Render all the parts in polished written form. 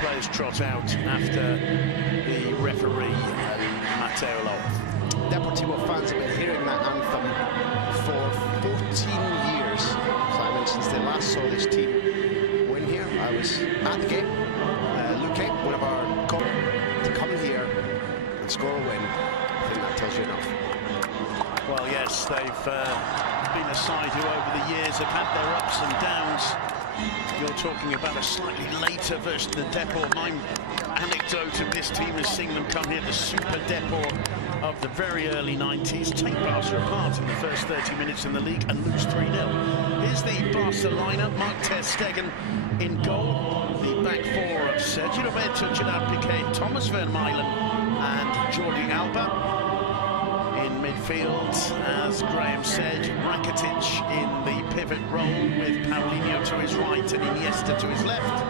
players trot out after the referee, Mateo Lopez. Deportivo fans have been hearing that anthem for 14 years, Simon, since they last saw this team win here. I was at the game. Luque, one of our to come here and score a win, I think that tells you enough. Well, yes, they've been a side who over the years have had their ups and downs. You're talking about a slightly later version of the Depor. My anecdote of this team is seeing them come here, the Super Depor of the very early 90s, take Barca apart in the first 30 minutes in the league and lose 3-0. Here's the Barca lineup: Mark ter Stegen in goal, the back four of Sergio Roberto, Gerard Piqué, Thomas Vermaelen and Jordi Alba. In midfield, as Graham said, Rakitic in the pivot role with Paulinho to his right and Iniesta to his left.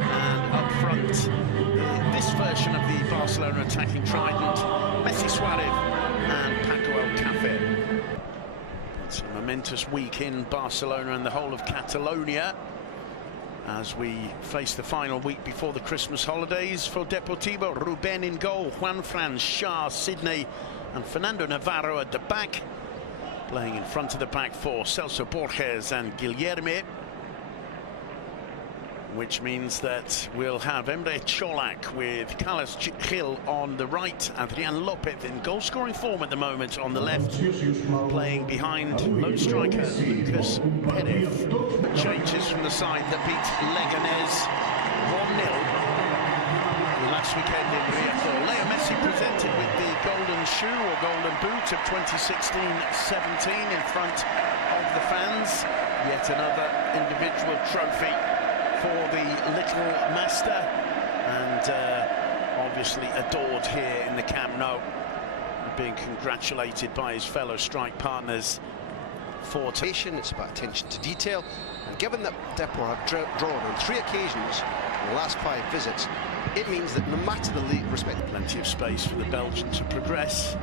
And up front, this version of the Barcelona attacking trident, Messi, Suarez and Paco Alcácer. It's a momentous week in Barcelona and the whole of Catalonia as we face the final week before the Christmas holidays. For Deportivo, Ruben in goal, Juanfran, Shah, Sidney and Fernando Navarro at the back. Playing in front of the back four, Celso Borges and Guilherme. Which means that we'll have Emre Çolak with Carlos Gil on the right, Adrian Lopez in goal-scoring form at the moment on the left, playing behind lone striker Lucas Perez. Changes from the side that beat Leganés 1-0 last weekend in Rio. Leo Messi presented with the golden shoe or golden boot of 2016-17 in front of the fans. Yet another individual trophy for the little master, and obviously adored here in the Camp Nou, being congratulated by his fellow strike partners. It's about attention to detail, and given that Depor have drawn on 3 occasions in the last 5 visits, it means that no matter the league respect, plenty of space for the Belgian to progress.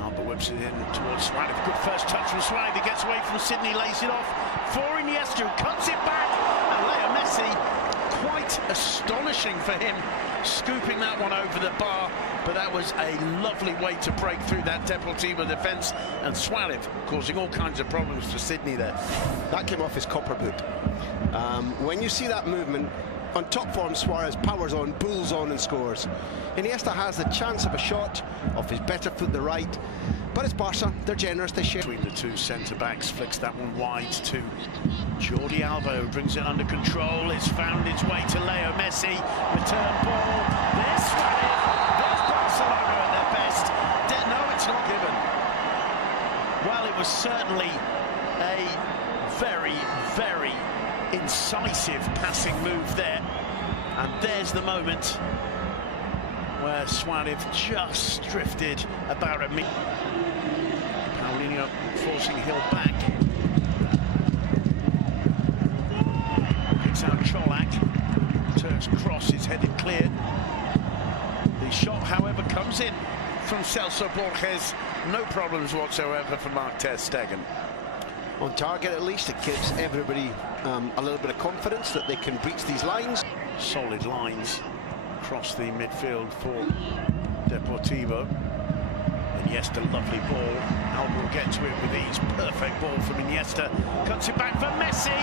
Alba whips it in towards Suarez. Good first touch from Suarez. He gets away from Sidney, lays it off for Iniesta, who cuts it back. And Leo Messi, quite astonishing for him, scooping that one over the bar. But that was a lovely way to break through that Deportivo defence. And Suarez causing all kinds of problems for Sidney there. That came off his copper boot. When you see that movement, on top form, Suarez powers on, pulls on and scores. Iniesta has the chance of a shot off his better foot, the right. But it's Barca, they're generous, they share. Between the two centre-backs, flicks that one wide to Jordi Alba, who brings it under control. It's found its way to Leo Messi. Return ball. There's Suarez. There's Barcelona at their best. No, it's not given. Well, it was certainly a very, very incisive passing move there, and there's the moment where Suarez just drifted about a meter. Paulinho forcing Hill back. Picks out Çolak. Turks cross is headed clear. The shot, however, comes in from Celso Borges. No problems whatsoever for Mark ter Stegen. On target, at least, it gives everybody a little bit of confidence that they can breach these lines. Solid lines across the midfield for Deportivo. Iniesta, lovely ball. Alba will get to it with ease. Perfect ball from Iniesta. Cuts it back for Messi.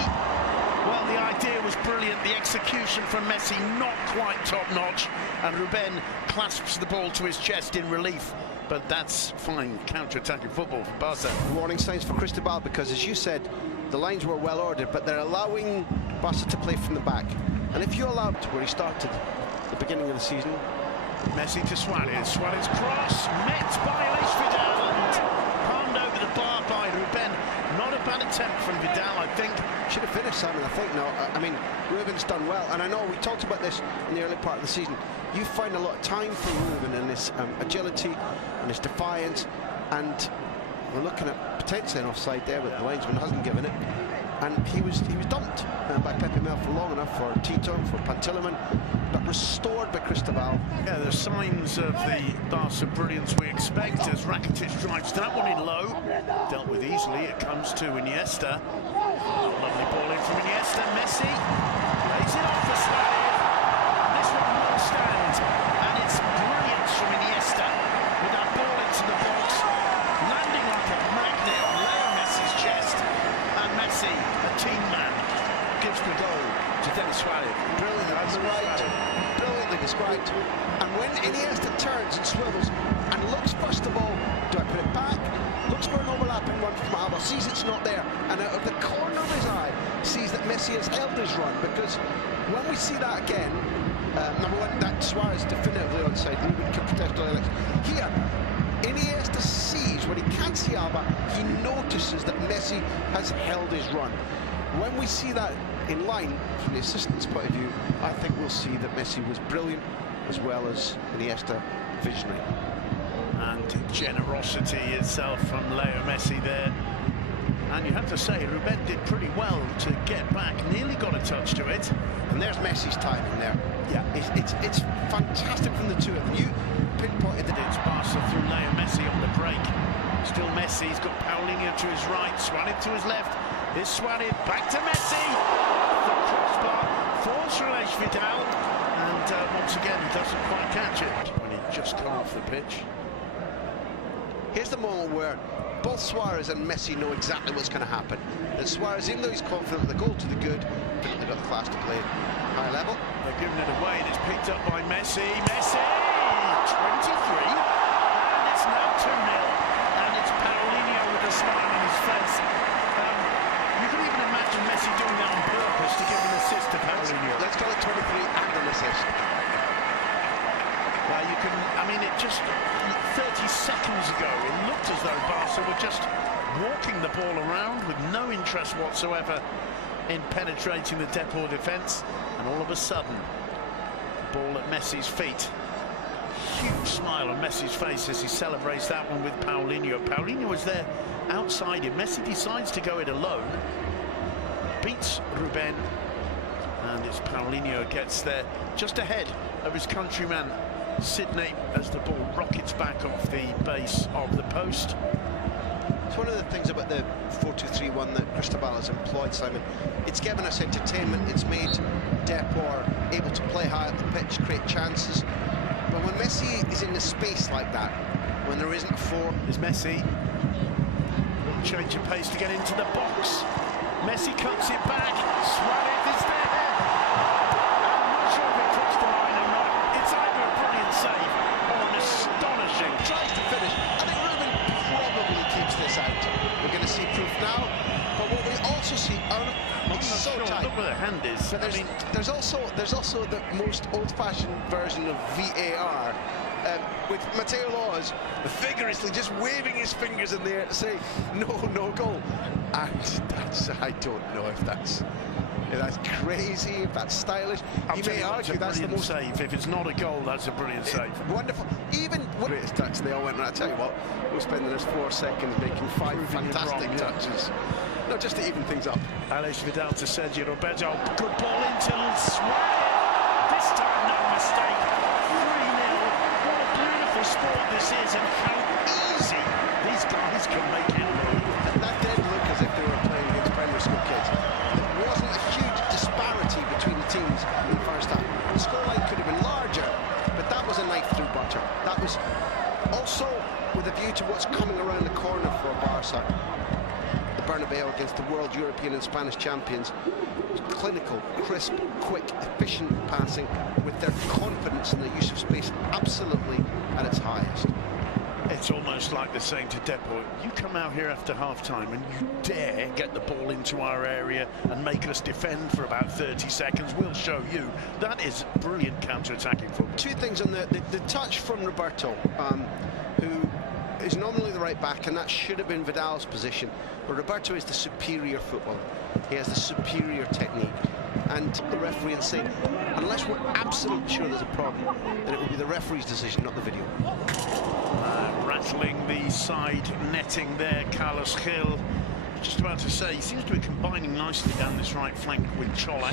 Well, the idea was brilliant. The execution from Messi not quite top-notch. And Ruben clasps the ball to his chest in relief. But that's fine counter-attacking football for Barca. Warning signs for Cristobal, because as you said, the lines were well ordered, but they're allowing Barca to play from the back. And if you allow to where he started at the beginning of the season. Messi to Suarez. Suarez cross, met by Luis Vidal and palmed over the bar by Ruben. Not a bad attempt from Vidal, I think. Should have finished, Simon, I think. No, I mean, Ruben's done well, and I know we talked about this in the early part of the season. You find a lot of time for Ruben and his agility and his defiance, and we're looking at potentially an offside there, but the linesman hasn't given it. And he was dumped by Pepe Mel for long enough for Tito, for Pantilimon, but restored by Cristobal. Yeah, the signs of the Barca brilliance we expect as Rakitic drives that one in low. Dealt with easily, it comes to Iniesta. Lovely ball in from Iniesta, Messi. Lays it off for Suarez. To Dennis Suarez. Brilliantly described. Brilliantly described. And when Iniesta turns and swivels and looks, first of all, do I put it back? Looks for an overlapping run from Alba, sees it's not there, and out of the corner of his eye, sees that Messi has held his run, because when we see that again, number one, that Suarez definitively onside. Ruben can protest all election. Here, Iniesta sees, when he can't see Alba, he notices that Messi has held his run. When we see that in line, from the assistant's point of view, I think we'll see that Messi was brilliant, as well as Iniesta visionary. And generosity itself from Leo Messi there. And you have to say, Ruben did pretty well to get back, nearly got a touch to it. And there's Messi's timing there. Yeah, it's fantastic from the two of them. You pinpointed that. It's Barca through Leo Messi on the break. Still Messi, he's got Paulinho to his right, Suarez to his left. Here's Suarez, back to Messi. The crossbar falls from Vidal, and once again he doesn't quite catch it when he just come off the pitch. Here's the moment where both Suarez and Messi know exactly what's going to happen. That Suarez, even though he's confident the goal to the good, but they've got the class to play high level. They're giving it away, and it's picked up by Messi. Messi, 23, and it's now 2-0, and it's Paulinho with a smile on his face. You can even imagine Messi doing that on purpose to give an assist to Paulinho. Let's call it 23 and an assist. Well, you can, I mean, it just 30 seconds ago, it looked as though Barca were just walking the ball around with no interest whatsoever in penetrating the Deportivo defence, and all of a sudden, ball at Messi's feet. Huge smile on Messi's face as he celebrates that one with Paulinho. Paulinho was there outside him. Messi decides to go it alone, beats Ruben, and it's Paulinho gets there just ahead of his countryman Sydney as the ball rockets back off the base of the post. It's one of the things about the 4-2-3-1 that Cristobal has employed, Simon. It's given us entertainment, it's made Depor able to play high up the pitch, create chances. But when Messi is in the space like that, when there isn't a four... There's Messi. Little change of pace to get into the box. Messi cuts it back. Suarez is there. I'm not sure if it crossed the line or not. It's either a brilliant save or an astonishing. Tries to finish. I think Ruben probably keeps this out. We're going to see proof now. But what we also see... it's so sure. tight. Look where the hand is. But there's also the most old-fashioned version of VAR, with Mateo Laws vigorously just waving his fingers in the air to say no goal. And I don't know if that's crazy, if that's stylish. You may argue that's the most save. If it's not a goal, that's a brilliant save. Wonderful. Even greatest touch, they all went. And I tell you what, we're spending this 4 seconds making 5 fantastic touches. No, just to even things up. Alex Vidal to Sergio Roberto. Good ball into Suarez. This time, no mistake. 3-0. What a beautiful sport this is, and how easy these guys can make it. And that did look as if they were playing against primary school kids. There wasn't a huge disparity between the teams in the first half. The scoreline could have been larger, but that was a knife through butter. That was also with a view to what's coming around the corner for Barca. The Bernabeu against the world, European and Spanish champions. Clinical, crisp, quick, efficient passing with their confidence in the use of space absolutely at its highest. It's almost like they're saying to Depor, you come out here after half-time and you dare get the ball into our area and make us defend for about 30 seconds. We'll show you. That is brilliant counter-attacking football. Two things on the touch from Roberto, who is nominally the right back, and that should have been Vidal's position. But Roberto is the superior footballer. He has the superior technique. And the referee is saying, unless we're absolutely sure there's a problem, then it will be the referee's decision, not the video. Rattling the side netting there, Carlos Gil. Just about to say, he seems to be combining nicely down this right flank with Cholak.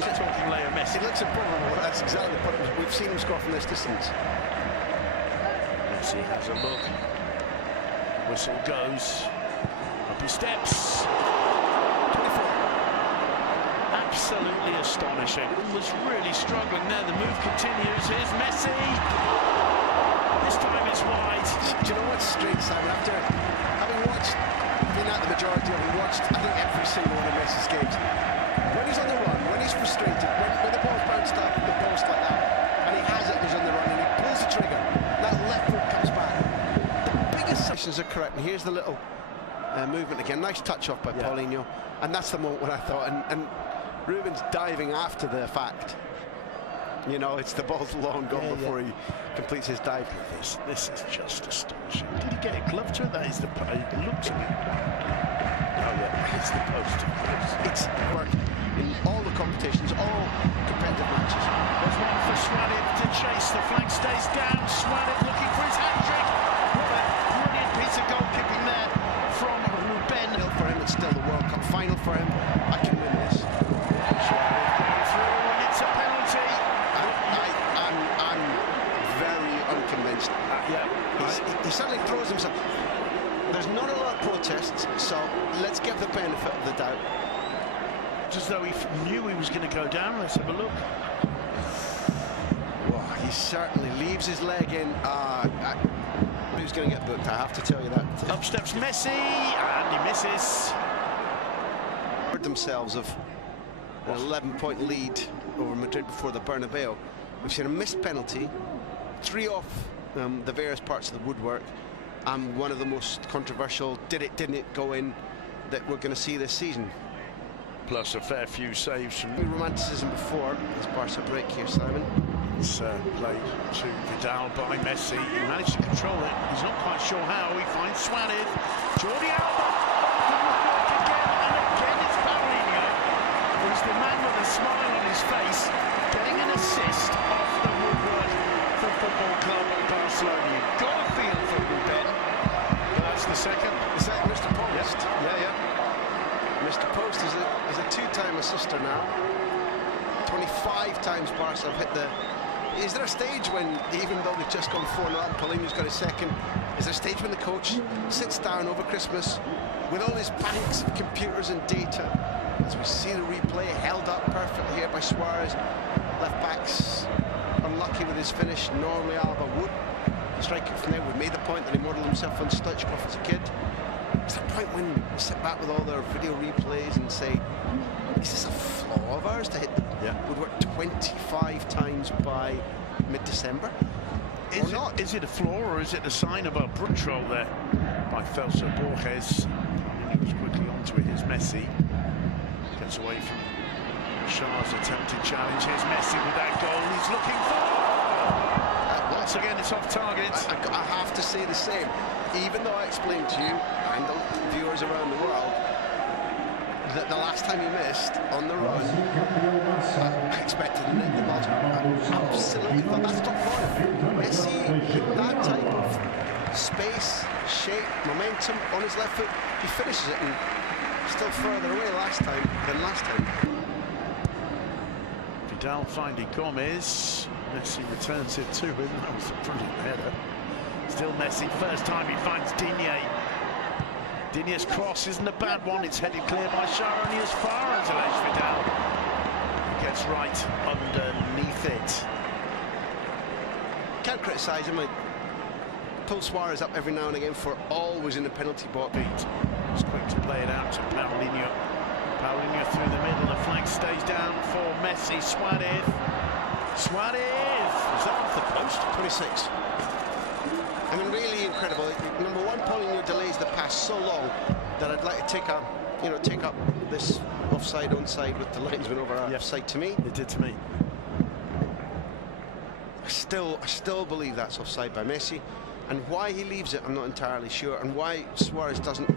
Talking Leo Messi. It looks improbable, but that's exactly the point. We've seen him score from this distance. Messi has a look. Whistle goes. Up he steps. 24. Absolutely astonishing. Was really struggling there. The move continues. Here's Messi. This time it's wide. Do you know what's strange, Simon? After having watched, been at the majority of them, watched, I think, every every single one of Messi's games. When he's on the run, when he's frustrated, when the ball's bounced up the post like that, and he has it, he's on the run, and he pulls the trigger, that left foot comes back. The biggest sections are correct, and here's the little movement again. Nice touch off by Paulinho, and that's the moment when I thought, and Ruben's diving after the fact. You know, it's the ball's long gone before he completes his dive. This is just astonishing. Did he get a glove to it? That is the look to me. Oh yeah, it's the post. It's worked in all the competitions, all competitive matches. There's one for Suarez to chase. The flank stays down. Suarez looking for his hat-trick. What a brilliant piece of goalkeeping there from Ruben. For him, it's still the World Cup final for him. I can win this. Suarez going through, and it's a penalty. I'm very unconvinced. He suddenly throws himself. There's not a lot of protests, so let's give the benefit of the doubt. Just as though he knew he was going to go down. Let's have a look. Well, he certainly leaves his leg in. Who's going to get booked? I have to tell you that. Up steps Messi, and he misses. Themselves of an 11-point lead over Madrid before the Bernabeu. We've seen a missed penalty, 3 off the various parts of the woodwork, and one of the most controversial didn't it go in that we're going to see this season. Plus a fair few saves from romanticism before. As Barca break here, Simon. It's played to Vidal by Messi. He managed to control it. He's not quite sure how. He finds Suarez. Jordi Alba. And again it's Paulinho, who's the man with a smile on his face, getting an assist off the woodwork for Football Club Barcelona. You've got a feel for Ruben. But that's the second. Is that Mr. Post? Yeah. Mr. Post is a 2-time assister now. 25 times Barca have hit the... Is there a stage when, even though they've just gone 4-0 up, Paulinho's got his second, is there a stage when the coach sits down over Christmas with all his banks of computers and data, as we see the replay held up perfectly here by Suarez, left back's unlucky with his finish. Normally Alba would strike it from there. We made the point that he modelled himself on Stoichkov as a kid. It's that point when we sit back with all their video replays and say, is this a flaw of ours to hit the woodwork 25 times by mid-December? Is it a flaw, or is it a sign of a control there by Celso Borges? He was quickly onto it. Here's Messi. Gets away from Shah's attempted challenge. Here's Messi with that goal. He's looking for... once again, it's off target. I have to say the same. Even though I explained to you and the viewers around the world that the last time he missed on the run, I expected to nick the ball. Absolutely thought that's top corner. Messi, with that type of space, shape, momentum on his left foot, he finishes it, and still further away than last time. Vidal finding Gomez. Messi returns it to him. That was a brilliant header. Still Messi, first time he finds Digne. Digne's cross isn't a bad one. It's headed clear by Shah, only as far as Aleix Vidal. He gets right underneath it. Can't criticise him. I pull Suarez up every now and again for always in the penalty box. He's quick to play it out to Paulinho. Paulinho through the middle. The flank stays down for Messi. Suarez. Is that off the post? 26. I mean, really incredible. Number one, Paulinho delays the pass so long that I'd like to take up this offside, onside with the linesman over our offside to me. It did to me. I still believe that's offside by Messi, and why he leaves it, I'm not entirely sure, and why Suarez doesn't